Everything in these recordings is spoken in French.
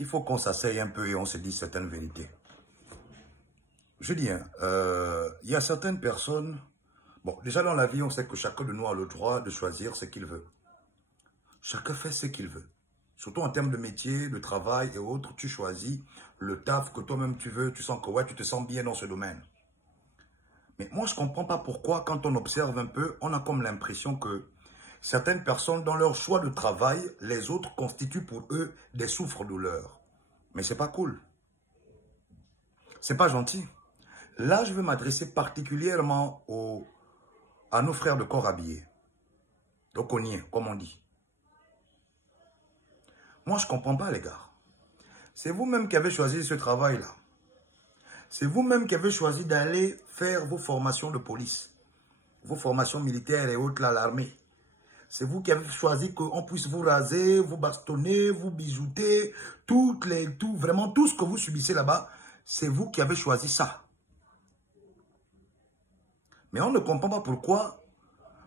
il faut qu'on s'asseye un peu et on se dise certaines vérités. Je dis, il y a certaines personnes... Bon, déjà dans la vie, on sait que chacun de nous a le droit de choisir ce qu'il veut. Chacun fait ce qu'il veut. Surtout en termes de métier, de travail et autres, tu choisis le taf que toi-même tu veux, tu sens que ouais, tu te sens bien dans ce domaine. Mais moi, je ne comprends pas pourquoi, quand on observe un peu, on a comme l'impression que certaines personnes, dans leur choix de travail, les autres constituent pour eux des souffres-douleurs. Mais c'est pas cool. C'est pas gentil. Là, je veux m'adresser particulièrement à nos frères de corps habillés. Donc, on y est, comme on dit. Moi, je ne comprends pas, les gars. C'est vous-même qui avez choisi ce travail-là. C'est vous-même qui avez choisi d'aller faire vos formations de police, vos formations militaires et autres, là, l'armée. C'est vous qui avez choisi qu'on puisse vous raser, vous bastonner, vous bijouter, vraiment tout ce que vous subissez là-bas, c'est vous qui avez choisi ça. Mais on ne comprend pas pourquoi,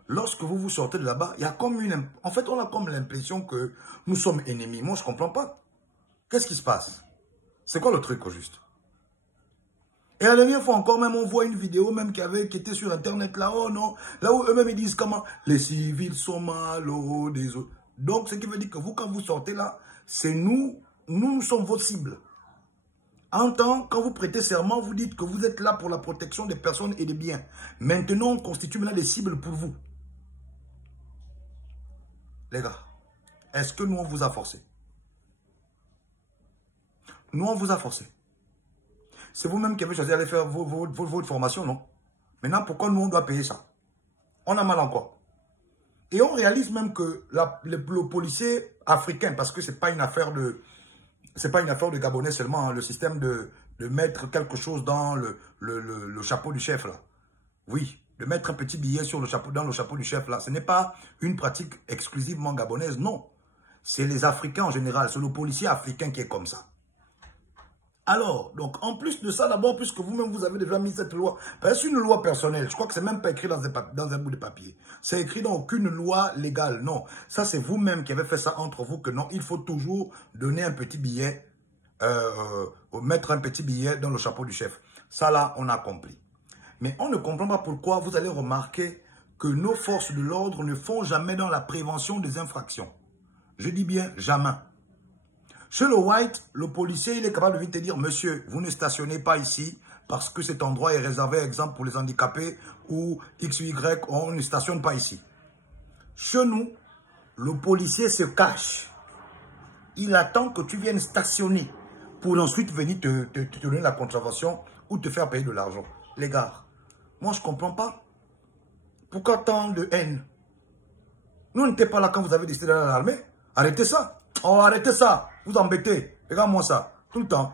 lorsque vous vous sortez de là-bas, il y a comme une... En fait, on a comme l'impression que nous sommes ennemis. Moi, je ne comprends pas. Qu'est-ce qui se passe? C'est quoi le truc au juste? Et la dernière fois encore, même on voit une vidéo même qui était sur Internet là, oh non, là où eux-mêmes ils disent comment les civils sont mal, oh, des autres. Donc, ce qui veut dire que vous, quand vous sortez là, c'est nous sommes vos cibles. Quand vous prêtez serment, vous dites que vous êtes là pour la protection des personnes et des biens. Maintenant, on constitue maintenant des cibles pour vous. Les gars, est-ce que nous, on vous a forcé? Nous, on vous a forcé. C'est vous-même qui avez choisi d'aller faire votre formation, non? Maintenant, pourquoi nous, on doit payer ça? On a mal encore. Et on réalise même que le policier africain, parce que ce n'est pas une affaire de... C'est pas une affaire de Gabonais seulement, hein, le système de mettre quelque chose dans le chapeau du chef, là. Oui, de mettre un petit billet dans le chapeau du chef, là. Ce n'est pas une pratique exclusivement gabonaise, non. C'est les Africains en général, c'est le policier africain qui est comme ça. Alors, donc, en plus de ça, d'abord, puisque vous-même, vous avez déjà mis cette loi, c'est une loi personnelle. Je crois que c'est même pas écrit dans un bout de papier. C'est écrit dans aucune loi légale. Non, ça, c'est vous-même qui avez fait ça entre vous que non, il faut toujours donner un petit billet, mettre un petit billet dans le chapeau du chef. Ça, là, on a compris. Mais on ne comprend pas pourquoi vous allez remarquer que nos forces de l'ordre ne font jamais dans la prévention des infractions. Je dis bien jamais. Chez le white, le policier, il est capable de venir te dire, monsieur, vous ne stationnez pas ici parce que cet endroit est réservé, exemple, pour les handicapés ou X ou Y, on ne stationne pas ici. Chez nous, le policier se cache. Il attend que tu viennes stationner pour ensuite venir te donner la contravention ou te faire payer de l'argent. Les gars, moi, je ne comprends pas. Pourquoi tant de haine? Nous, on n'était pas là quand vous avez décidé d'aller à l'armée. Arrêtez ça. Oh, arrêtez ça. Vous embêtez. Regarde-moi ça. Tout le temps.